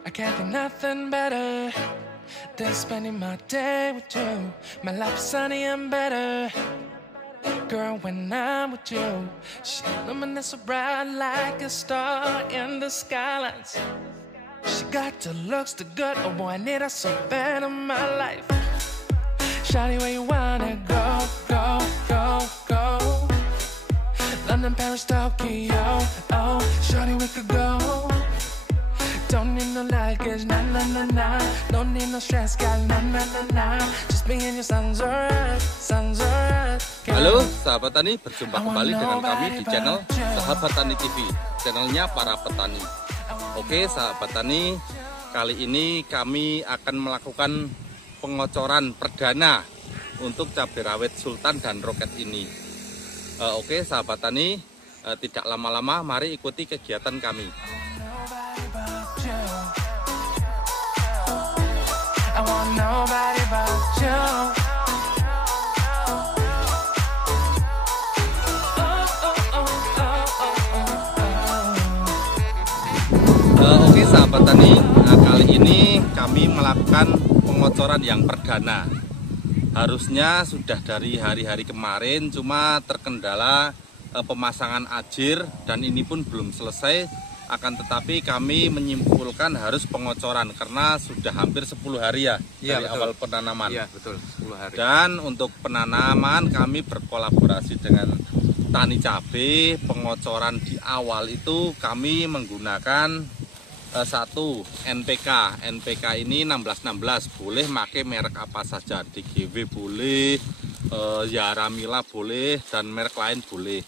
I can't think nothing better than spending my day with you. My life is sunny and better, girl, when I'm with you. She illuminates so bright like a star in the skylines. She got the looks, the good, oh boy, I need her so bad in my life. Shawty, where you wanna go, go, go, go? London, Paris, Tokyo, oh, shawty, we could go. Don't need no luggage, nah, nah, nah, nah. Don't need no stress, gal, nah, nah, nah, nah. Just be in your sun's alright, sun's alright. Halo sahabat tani, berjumpa kembali dengan kami di channel Sahabat Tani TV, channelnya para petani. Oke sahabat tani, kali ini kami akan melakukan pengocoran perdana untuk cabai rawit Sultan dan Roket ini. Oke sahabat tani, tidak lama-lama mari ikuti kegiatan kami. Oke sahabat tani, kali ini kami melakukan pengocoran yang perdana. Harusnya sudah dari hari-hari kemarin, cuma terkendala pemasangan ajir dan ini pun belum selesai. Akan tetapi kami menyimpulkan harus pengocoran karena sudah hampir 10 hari ya, dari betul. Awal penanaman. Iya betul, 10 hari. Dan untuk penanaman kami berkolaborasi dengan Tani Cabai. Pengocoran di awal itu kami menggunakan satu NPK. NPK ini 1616, boleh pakai merek apa saja, DGW boleh, Yaramila boleh, dan merek lain boleh.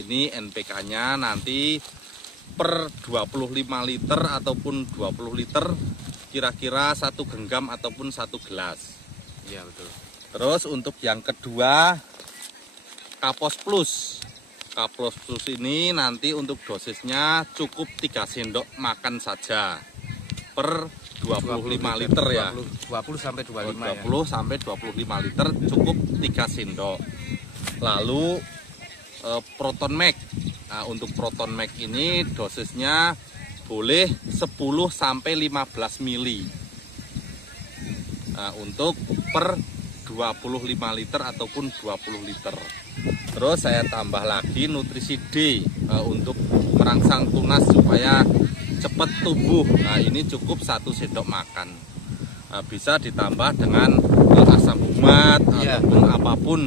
Ini NPK-nya nanti per 25 liter ataupun 20 liter kira-kira 1 genggam ataupun 1 gelas. Iya betul. Terus untuk yang kedua Kapos Plus. Kapos Plus ini nanti untuk dosisnya cukup 3 sendok makan saja per 25 liter ya. 20 sampai 25 20 sampai 25 liter cukup 3 sendok. Lalu Proton Max. Nah, untuk Proton Max ini dosisnya boleh 10 sampai 15 mili. Nah, untuk per 25 liter ataupun 20 liter. Terus saya tambah lagi nutrisi D untuk merangsang tunas supaya cepat tumbuh. Nah, ini cukup 1 sendok makan. Bisa ditambah dengan asam humat ataupun apapun,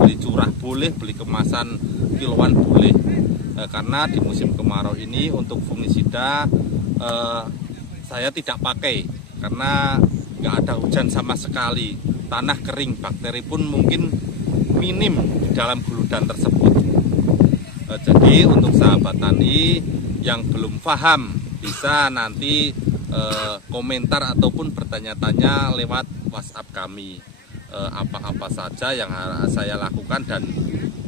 beli curah boleh, beli kemasan kiloan boleh. Karena di musim kemarau ini untuk fungisida saya tidak pakai karena nggak ada hujan sama sekali, tanah kering, bakteri pun mungkin minim di dalam guludan tersebut. Jadi untuk sahabat tani yang belum paham bisa nanti komentar ataupun bertanya-tanya lewat WhatsApp kami, apa-apa saja yang saya lakukan. Dan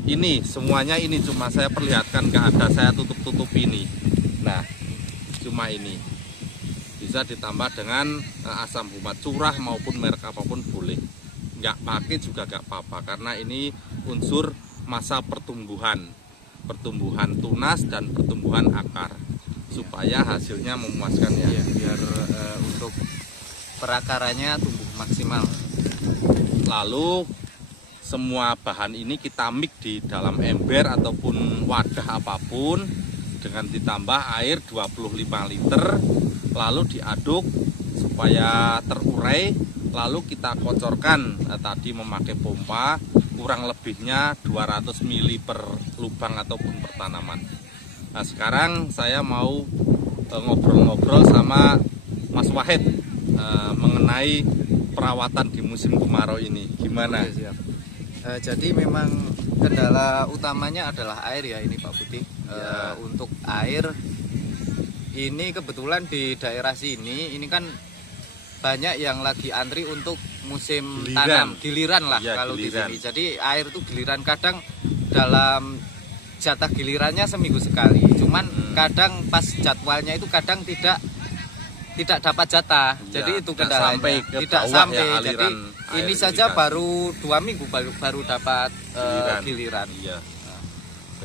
ini semuanya ini cuma saya perlihatkan, nggak ada saya tutup-tutup ini. Nah cuma ini bisa ditambah dengan asam humat curah maupun merek apapun boleh, nggak pakai juga nggak apa-apa karena ini unsur masa pertumbuhan tunas dan pertumbuhan akar supaya hasilnya memuaskan ya. Biar untuk perakarannya tumbuh maksimal. Lalu semua bahan ini kita mix di dalam ember ataupun wadah apapun dengan ditambah air 25 liter, lalu diaduk supaya terurai, lalu kita kocorkan. Tadi memakai pompa, kurang lebihnya 200 ml per lubang ataupun per tanaman. Nah sekarang saya mau ngobrol-ngobrol sama Mas Wahid mengenai perawatan di musim kemarau ini. Gimana? Oke, siap. Jadi memang kendala utamanya adalah air ya ini Pak Putih. Untuk air ini kebetulan di daerah sini ini kan banyak yang lagi antri untuk musim tanam, giliran lah kalau giliran. Di sini. Jadi air itu giliran, kadang dalam jatah gilirannya seminggu sekali. Cuman kadang pas jadwalnya itu kadang tidak dapat jatah. Jadi itu kendalanya. Tidak sampai. Ya, jadi ini saja baru 2 minggu baru dapat giliran. Iya.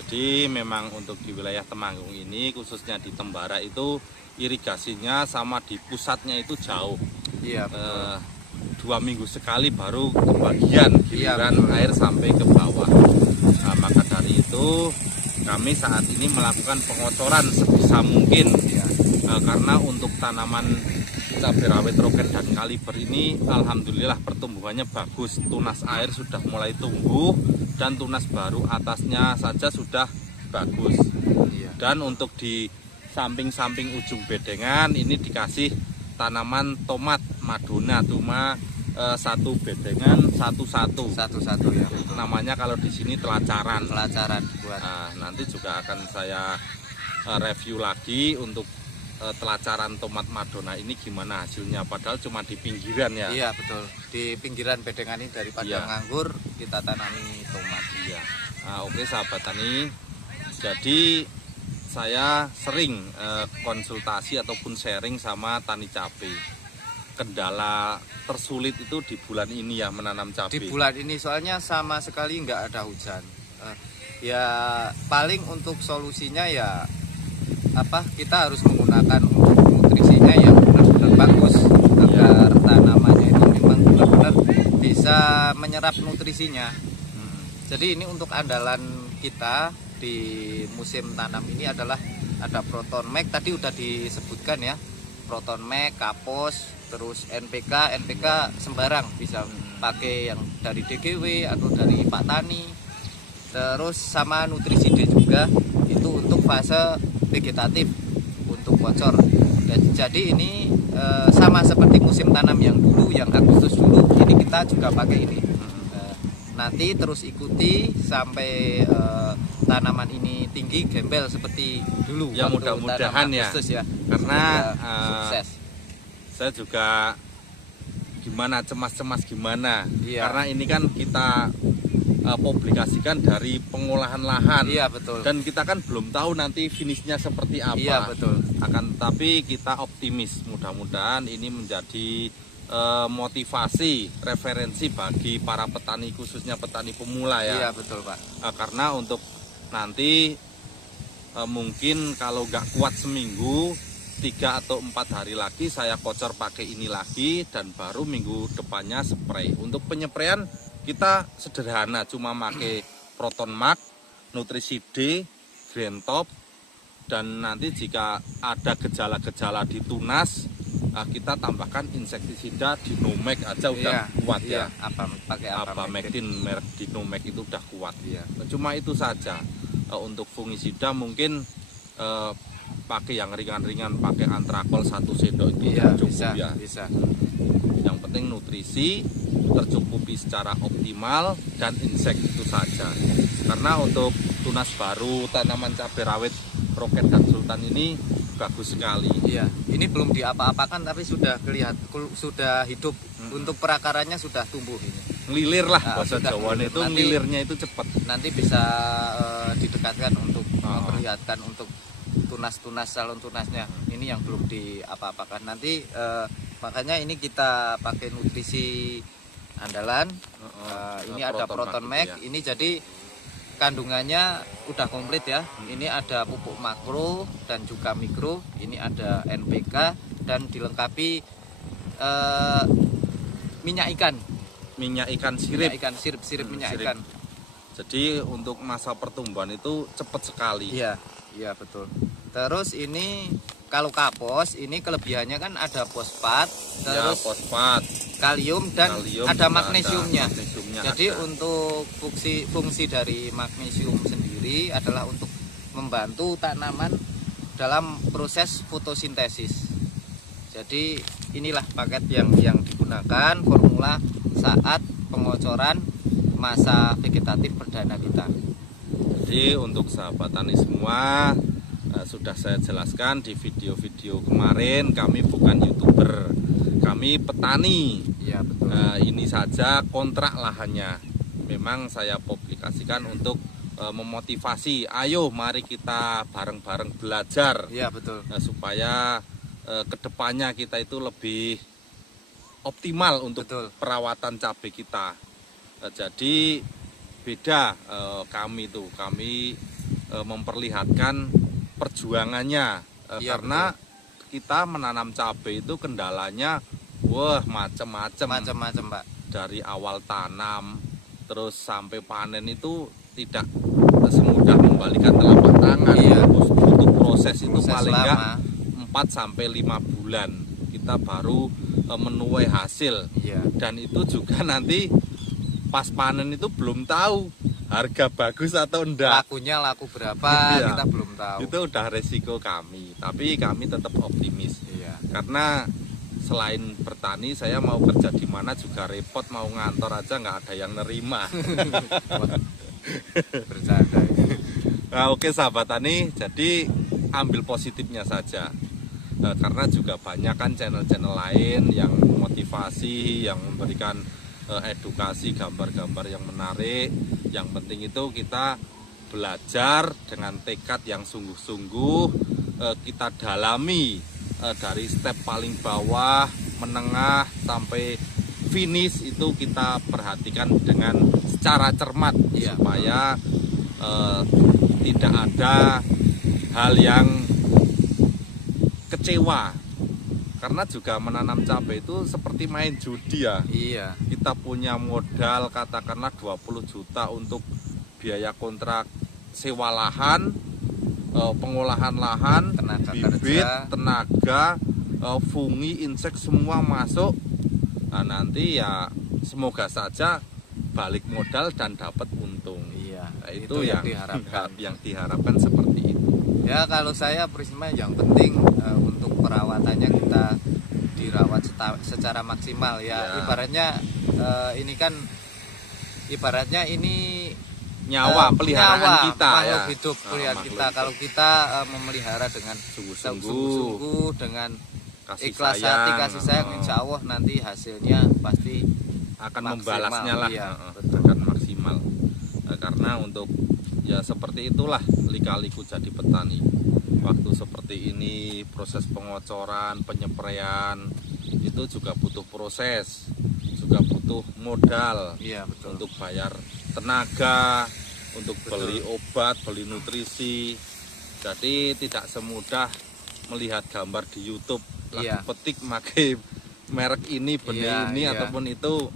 Jadi memang untuk di wilayah Temanggung ini, khususnya di Tembara itu irigasinya sama di pusatnya itu jauh. Iya. 2 minggu sekali baru kebagian giliran betul. air sampai ke bawah. Nah, maka dari itu kami saat ini melakukan pengocoran sebisa mungkin. Karena untuk tanaman cabai rawit roket dan kaliber ini alhamdulillah pertumbuhannya bagus. Tunas air sudah mulai tumbuh dan tunas baru atasnya saja sudah bagus. Dan untuk di samping-samping ujung bedengan ini dikasih tanaman tomat Madonna, cuma satu bedengan satu-satu ya. Namanya kalau di sini telacaran buat. Nah, nanti juga akan saya review lagi untuk telacaran tomat Madonna ini gimana hasilnya, padahal cuma di pinggiran ya. Iya betul, di pinggiran bedengan ini daripada nganggur kita tanami tomat. Iya. Nah, oke sahabat tani, jadi saya sering konsultasi ataupun sharing sama tani cabai. Kendala tersulit itu di bulan ini ya menanam cabai. Di bulan ini soalnya sama sekali nggak ada hujan. Ya paling untuk solusinya ya kita harus menggunakan nutrisinya yang benar-benar bagus agar tanamannya itu memang benar-benar bisa menyerap nutrisinya. Jadi ini untuk andalan kita di musim tanam ini adalah ada Proton Max, tadi udah disebutkan ya, Proton Max, Kapos, terus NPK sembarang bisa pakai yang dari DGW atau dari Pak Tani, terus sama Nutrisi D juga itu untuk fase vegetatif untuk bocor. Dan jadi ini sama seperti musim tanam yang dulu, yang Agustus dulu, ini kita juga pakai ini. Nanti terus ikuti sampai tanaman ini tinggi gembel seperti dulu ya, mudah-mudahan ya. Karena sukses. Saya juga cemas-cemas gimana. Karena ini kan kita publikasikan dari pengolahan lahan. Iya betul. Dan kita kan belum tahu nanti finishnya seperti apa. Iya betul. Tapi kita optimis, mudah-mudahan ini menjadi motivasi, referensi bagi para petani, khususnya petani pemula ya. Iya betul Pak. Karena untuk nanti mungkin kalau nggak kuat seminggu, 3 atau 4 hari lagi saya kocor pakai ini lagi, dan baru minggu depannya spray. Untuk penyepraian kita sederhana, cuma pakai Proton Max, Nutrisi D, Green Top, dan nanti jika ada gejala-gejala di tunas, kita tambahkan insektisida Dinomax aja udah kuat ya. Pakai Abamectin merek Dinomax itu udah kuat ya. Cuma itu saja. Untuk fungisida mungkin pakai yang ringan-ringan, pakai antrakol 1 sendok itu cukup bisa. Yang penting nutrisi tercukupi secara optimal dan insek itu saja. Karena untuk tunas baru tanaman cabai rawit Roket dan Sultan ini bagus sekali. Iya, ini belum diapa-apakan tapi sudah kelihatan, sudah hidup. Untuk perakarannya sudah tumbuh ini. Ngelilir lah bahasa Jawa itu, ngelilirnya itu cepat. Nanti bisa didekatkan untuk memperlihatkan untuk tunas-tunas, salon tunasnya. Ini yang belum diapa-apakan. Nanti makanya ini kita pakai nutrisi andalan. Ini ada Proton Max. Ini jadi kandungannya udah komplit ya. Ini ada pupuk makro dan juga mikro. Ini ada NPK dan dilengkapi minyak ikan sirip. Sirip minyak ikan. Jadi untuk masa pertumbuhan itu cepat sekali. Iya betul. Terus ini kalau Kapos ini kelebihannya kan ada fosfat, terus fosfat, kalium dan ada magnesiumnya. Jadi ada. Untuk fungsi dari magnesium sendiri adalah untuk membantu tanaman dalam proses fotosintesis. Jadi inilah paket yang digunakan formula saat pengocoran masa vegetatif perdana kita. Jadi untuk sahabat tani semua, sudah saya jelaskan di video-video kemarin, kami bukan YouTuber, kami petani. Iya betul. Ini saja kontrak lahannya. Memang saya publikasikan untuk memotivasi, ayo mari kita bareng-bareng belajar. Iya betul. Supaya kedepannya kita itu lebih optimal untuk perawatan cabai kita. Jadi beda kami memperlihatkan perjuangannya karena kita menanam cabai itu kendalanya wah macam-macam Pak. Dari awal tanam terus sampai panen itu tidak semudah membalikan telapak tangan. Butuh proses itu paling enggak 4 sampai 5 bulan kita baru menuai hasil. Dan itu juga nanti pas panen itu belum tahu harga bagus atau enggak, laku berapa kita belum tahu. Itu udah resiko kami, tapi kami tetap optimis. Karena selain bertani, saya mau kerja di mana juga repot, mau ngantor aja nggak ada yang nerima. Bercanda. Nah, oke sahabat tani, jadi ambil positifnya saja. Karena juga banyak kan channel-channel lain yang motivasi, yang memberikan edukasi, gambar-gambar yang menarik. Yang penting itu kita belajar dengan tekad yang sungguh-sungguh, kita dalami dari step paling bawah, menengah sampai finish itu kita perhatikan dengan secara cermat supaya tidak ada hal yang kecewa. Karena juga menanam cabai itu seperti main judi ya. Kita punya modal katakanlah 20 juta untuk biaya kontrak sewa lahan, pengolahan lahan, bibit, tenaga, fungi, insek semua masuk. Nah, nanti ya semoga saja balik modal dan dapat untung. Nah, itu yang diharapkan seperti itu. Ya kalau saya Prisma yang penting untuk perawatannya kita dirawat secara maksimal ya. Ibaratnya ini nyawa peliharaan kita makhluk hidup peliharaan kita. Kalau kita memelihara dengan sungguh-sungguh dengan ikhlas hati, kasih sayang, insya Allah nanti hasilnya pasti akan maksimal, membalasnya lah, betul. akan maksimal. Karena untuk ya seperti itulah lika-liku jadi petani. Waktu seperti ini proses pengocoran, penyepraian itu juga butuh proses, juga butuh modal untuk bayar tenaga, untuk beli obat, beli nutrisi. Jadi tidak semudah melihat gambar di YouTube lagi petik pakai merek ini, benih ini ataupun itu.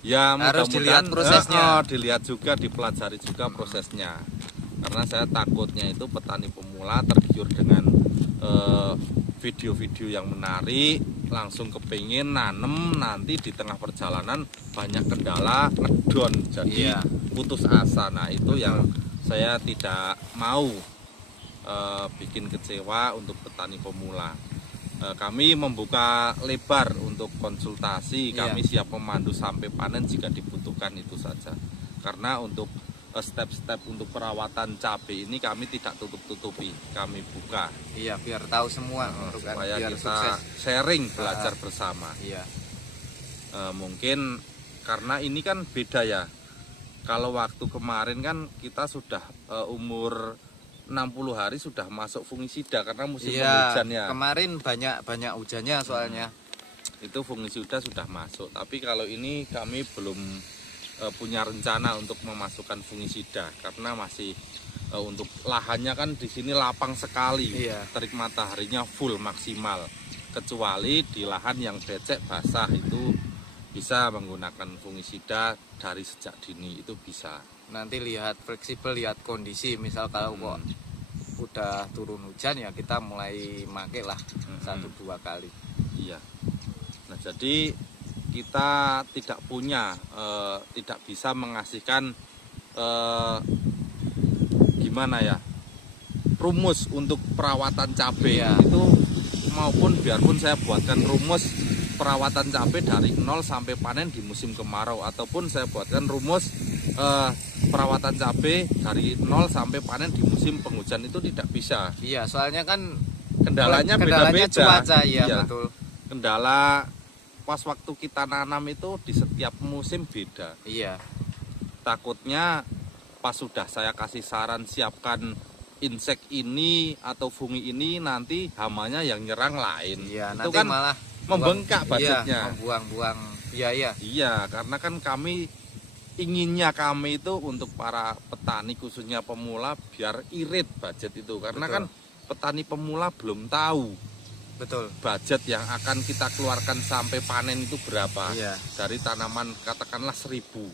Ya harus dilihat prosesnya, dilihat juga, dipelajari juga prosesnya. Karena saya takutnya itu petani pemula tergiur dengan video-video yang menarik, langsung kepingin nanem, nanti di tengah perjalanan banyak kendala, ngedon, jadi putus asa. Nah itu yang saya tidak mau bikin kecewa untuk petani pemula. Kami membuka lebar untuk konsultasi, kami siap memandu sampai panen jika dibutuhkan, itu saja. Karena untuk step-step untuk perawatan cabai ini kami tidak tutup-tutupi, kami buka. Biar tahu semua, supaya biar kita sukses. sharing, belajar bersama. Mungkin karena ini kan beda ya. Kalau waktu kemarin kan kita sudah umur 60 hari sudah masuk fungisida karena musim penghujan ya. Kemarin banyak hujannya soalnya. Itu fungisida sudah masuk. Tapi kalau ini kami belum punya rencana untuk memasukkan fungisida karena masih untuk lahannya kan di sini lapang sekali. Terik mataharinya full maksimal. Kecuali di lahan yang becek basah itu bisa menggunakan fungisida dari sejak dini, itu bisa. Nanti lihat fleksibel, lihat kondisi. Misal kalau kok udah turun hujan ya kita mulai make lah 1-2 kali. Nah jadi kita tidak punya, tidak bisa mengasihkan gimana ya, rumus untuk perawatan cabai itu, maupun biarpun saya buatkan rumus perawatan cabai dari 0 sampai panen di musim kemarau, ataupun saya buatkan rumus perawatan cabai dari 0 sampai panen di musim penghujan, itu tidak bisa. Soalnya kan kendalanya beda-beda. Cuaca, betul. Kendala pas waktu kita nanam itu di setiap musim beda. Takutnya pas sudah saya kasih saran siapkan insek ini atau fungi ini, nanti hamanya yang nyerang lain. Itu nanti kan malah membengkak budgetnya, membuang-buang biaya. Karena kan kami inginnya kami itu untuk para petani khususnya pemula biar irit budget itu, karena Betul. kan petani pemula belum tahu Betul. budget yang akan kita keluarkan sampai panen itu berapa. Iya. Dari tanaman katakanlah 1000,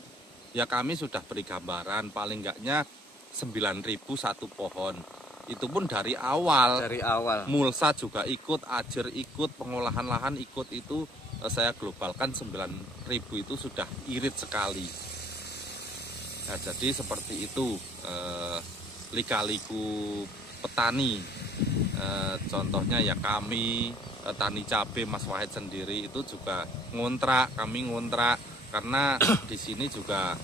ya kami sudah beri gambaran paling enggaknya 9.000 satu pohon. Itu pun dari awal. Dari awal. Mulsa juga ikut, ajer ikut, pengolahan lahan ikut, itu saya globalkan 9.000 itu sudah irit sekali. Nah, jadi seperti itu lika-liku petani. Contohnya ya kami tani cabai Mas Wahid sendiri itu juga ngontrak, kami ngontrak karena di sini juga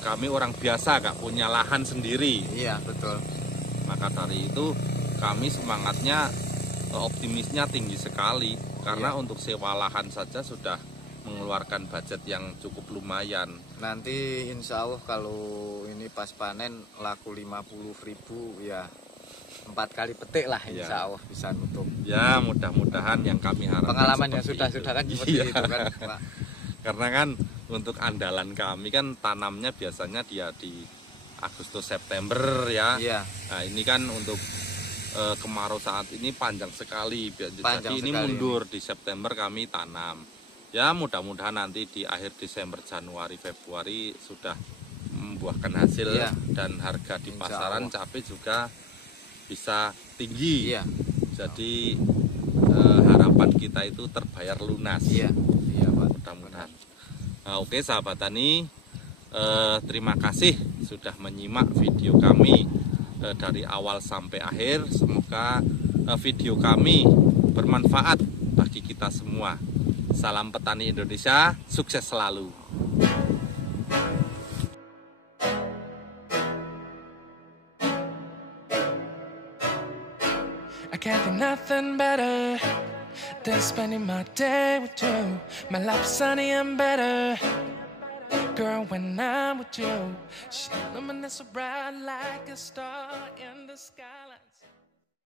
kami orang biasa gak punya lahan sendiri. Iya, betul. Maka dari itu kami semangatnya, optimisnya tinggi sekali karena untuk sewa lahan saja sudah mengeluarkan budget yang cukup lumayan. Nanti insya Allah kalau ini pas panen laku 50.000 ya 4 kali petik lah insya Allah bisa nutup. Ya mudah-mudahan yang kami harapkan. Pengalaman yang sudah kan seperti iya. itu kan Pak. Karena kan untuk andalan kami kan tanamnya biasanya dia di Agustus September ya. Iya. Nah ini kan untuk kemarau saat ini panjang sekali. Panjang Jadi ini sekali mundur di September kami tanam. Ya mudah-mudahan nanti di akhir Desember, Januari, Februari sudah membuahkan hasil. Iya. Dan harga di Insya pasaran Allah. cabai juga bisa tinggi. Iya. Jadi harapan kita itu terbayar lunas. Iya. Iya, Pak. Mudah-mudahan. Nah, oke sahabat tani, terima kasih sudah menyimak video kami dari awal sampai akhir. Semoga video kami bermanfaat bagi kita semua. Salam petani Indonesia, sukses selalu. I can't think nothing better than spending my day with you. My life's sunny and better, girl, when I'm with you. She illuminates so bright like a star in the skyline.